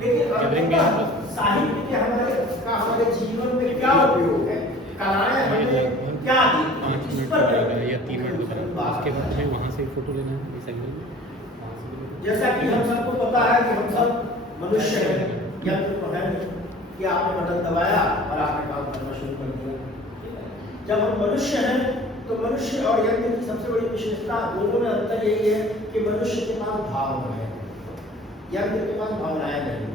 लेकिन साहित्य के हमारे जीवन में क्या उपयोग है, कलाएं हमें क्या दी, इस पर या 3 मिनट बता उसके बाद में वहाँ से फोटो लेना है। जैसा कि हम सबको पता है कि हम सब मनुष्य हैं, यंत्र तो है नहीं कि आपने बटन दबाया और आपने काम करना शुरू कर दिया। जब हम मनुष्य हैं तो मनुष्य और यंत्र की सबसे बड़ी विशेषता, दोनों में अंतर यही है कि मनुष्य के पास भावनाएं हैं, यंत्र के पास भावनाएं नहीं।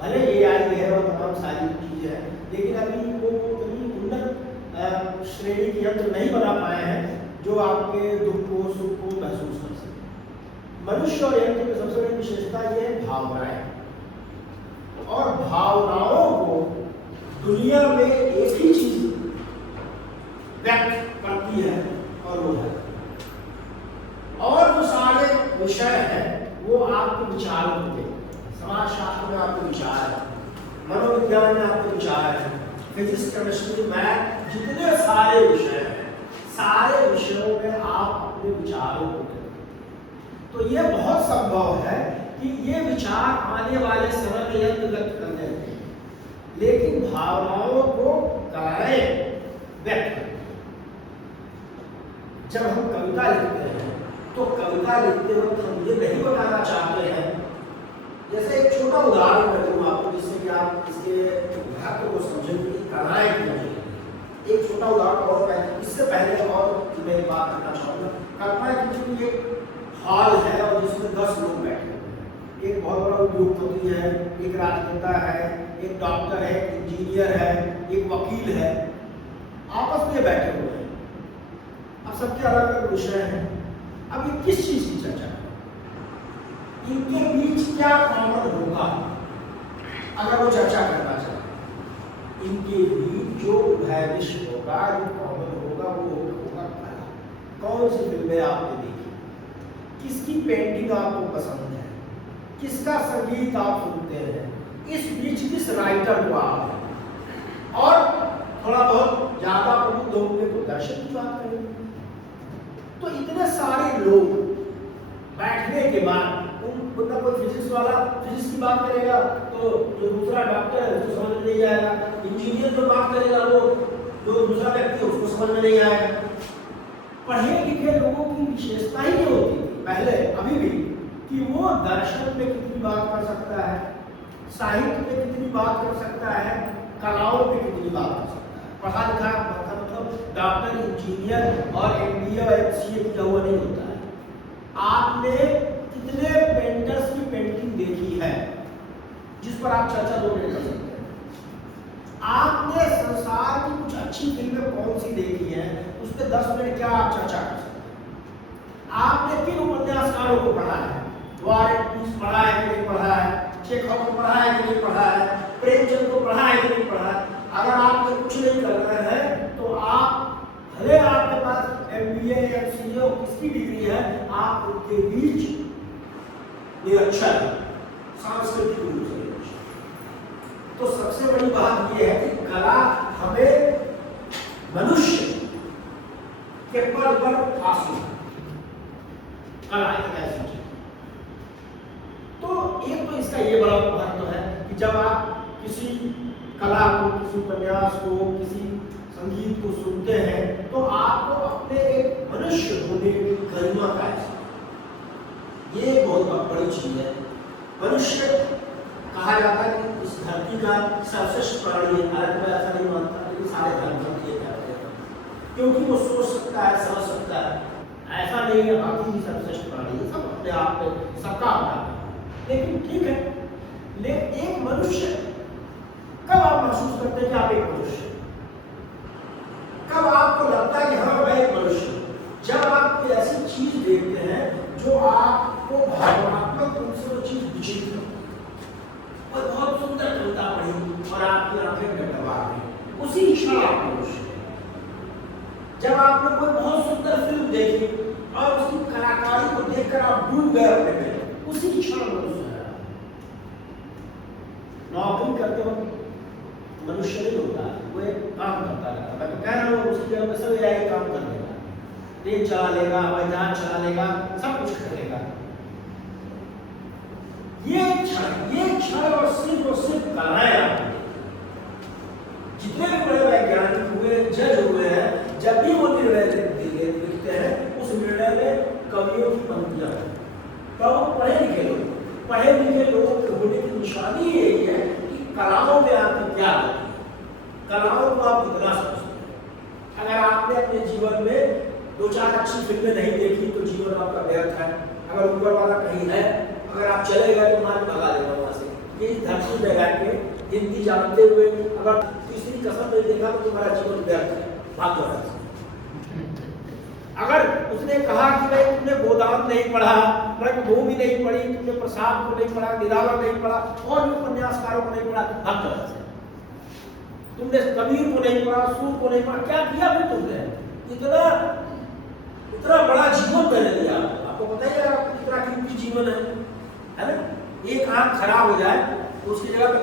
भले AI है और तमाम सारी चीजें हैं, लेकिन अभी वो कभी उन्नत श्रेणी के यंत्र नहीं बना पाए हैं जो आपके दुख को सुख को महसूस कर सके। मनुष्य और यंत्र की सबसे बड़ी विशेषता ये है भावनाएं, और भावनाओं को दुनिया में एक ही चीज व्यक्त करती है और वो है, और जो सारे विषय हैं वो आपके विचारों के, समाज शास्त्र में आपके विचार है, मनोविज्ञान में आपके विचार है, फिजिक्स केमिस्ट्री मैथ जितने सारे विषय हैं, सारे विषयों में आप अपने विचारों को देते। तो ये बहुत संभव है कि ये विचार आने वाले समय में यंत्र व्यक्त कर देते हैं, लेकिन भावनाओं को कलाएं व्यक्त करते हैं। जब हम कविता लिखते हैं तो कविता लिखते वक्त हम ये नहीं बताना चाहते हैं, जैसे एक छोटा उदाहरण मैं दूं आपको जिससे कि आप इसके महत्व को समझें कि कलाएं क्या हैं। एक छोटा उदाहरण और इससे पहले और मैं एक बात करना चाहूँगा। कल्पना कीजिए कि एक हॉल है और जिसमें 10 लोग बैठे हैं, एक बहुत बड़ा उद्योगपति है, एक राजनेता है, एक डॉक्टर है, एक इंजीनियर है, एक वकील है, आपस में बैठे हुए हैं। अब सबके अलग अलग विषय हैं। अब ये किस चीज की चर्चा है, इनके बीच क्या कॉमन होगा अगर वो चर्चा करना चाहे? इनके बीच जो उभयनिष्ठ होगा, जो कॉमन होगा, वो होगा कला। कौन सी फिल्में आपने देखी, किसकी पेंटिंग आपको पसंद है, किसका संगीत आप सुनते हैं, इस बीच किस राइटर को आप हैं, और थोड़ा बहुत ज्यादा प्रबुद्ध होंगे तो दर्शक की बात करेंगे। तो इतने सारे लोग बैठने के बाद उनका कोई फिजिक्स वाला फिजिक्स की बात करेगा तो जो दूसरा डॉक्टर है उसको समझ में नहीं आएगा, इंजीनियर जो बात करेगा वो जो दूसरा व्यक्ति है उसको समझ में नहीं आएगा। पढ़े लिखे लोगों की विशेषता ही नहीं होती थी पहले, अभी भी, कि वो दर्शन पे कितनी बात कर सकता है, साहित्य पे कितनी बात कर सकता है, कलाओं पे कितनी बात कर सकता है। पढ़ा लिखा मतलब डॉक्टर, इंजीनियर और MBA और MCA की हुआ नहीं होता है। आपने कितने पेंटर्स की पेंटिंग देखी है जिस पर आप चर्चा 2 मिनट कर सकते हैं? आपने संसार की कुछ अच्छी फिल्में कौन सी देखी है उस पर 10 मिनट क्या आप चर्चा कर सकते हैं? आपने किन उपन्यासकारों को पढ़ा है, वॉर एंड पीस पढ़ा है कि नहीं पढ़ा है, चेखव को पढ़ा है कि नहीं पढ़ा है, प्रेमचंद को पढ़ा है कि नहीं पढ़ा है? अगर आप कुछ नहीं कर रहे हैं तो आप, भले आपके पास MBA MCA किसकी डिग्री है, आप उनके बीच निरक्षर, सांस्कृतिक रूप से निरक्षर। तो सबसे बड़ी बात यह है कि कला हमें मनुष्य के पद पर हासिल है। कला एक ऐसी चीज, तो एक तो इसका ये बड़ा महत्व है कि जब आप किसी कला को, किसी उपन्यास को, किसी संगीत को सुनते हैं तो आपको अपने एक मनुष्य होने की गरिमा का एहसास, ये बहुत बड़ी चीज है। मनुष्य कहा जाता है कि इस धरती का सर्वश्रेष्ठ प्राणी है। भारत में ऐसा नहीं मानता, लेकिन सारे धर्म ये कहते हैं, क्योंकि वो सोच सकता है, समझ सकता है। ऐसा नहीं है हाथी ही सर्वश्रेष्ठ प्राणी है, सब अपने आप में सबका अपना। लेकिन ठीक है, लेकिन एक मनुष्य, कब आप महसूस करते हैं कि आप एक मनुष्य? कब आपको लगता है कि हाँ मैं एक मनुष्य? जब आप कोई ऐसी चीज देखते हैं जो आपको भावनात्मक रूप से वो चीज विचलित हो, और बहुत सुंदर कविता पढ़ी और आपकी आंखें गड़गड़ा गई, उसी क्षण आप मनुष्य। जब आपने कोई बहुत सुंदर फिल्म देखी और उसकी कलाकारी को देखकर आप डूब गए अपने में, उसी क्षण मनुष्य है। नौकरी करते वक्त मनुष्य नहीं होता है, वो एक काम करता रहता है। मैं तो कह रहा हूँ उसकी जगह पे सब AI काम कर लेगा, ट्रेन चला लेगा, हवाई जहाज चला लेगा, सब कुछ कर लेगा। ये क्षण और कलाएं आपने जितने भी बड़े वैज्ञानिक हुए, जज हुए हैं, जब भी वो निर्णय लिखते हैं उस निर्णय में कवियों की पंक्तियां हैं। तो पढ़े लिखे लोगों के होने की निशानी यही है कि कलाओं में आपकी क्या गति है, कलाओं को आप कितना समझते हैं। अगर आपने अपने जीवन में 2-4 अच्छी फिल्में नहीं देखी तो जीवन आपका व्यर्थ है। अगर ऊपर वाला कहीं है, अगर आप चले गए तो मान भगा देगा वहां से। ये धरती में रह के हिंदी जानते हुए अगर तीसरी कसम नहीं देखा तो तुम्हारा जीवन व्यर्थ है, भाग जाओ। अगर उसने कहा कि भाई तुमने गोदान नहीं पढ़ा, रंगभूमि नहीं पढ़ी, तुमने प्रसाद को नहीं पढ़ा, निरावर नहीं पढ़ा, और भी उपन्यासकारों को नहीं पढ़ा, भाग जाओ। तुमने कबीर को नहीं पढ़ा, सूर को नहीं पढ़ा, क्या किया फिर तुमने? इतना बड़ा जीवन मैंने दिया आपको, पता ही है आपको कितना कीमती जीवन है ना। एक आंख खराब हो जाए तो उसकी जगह पे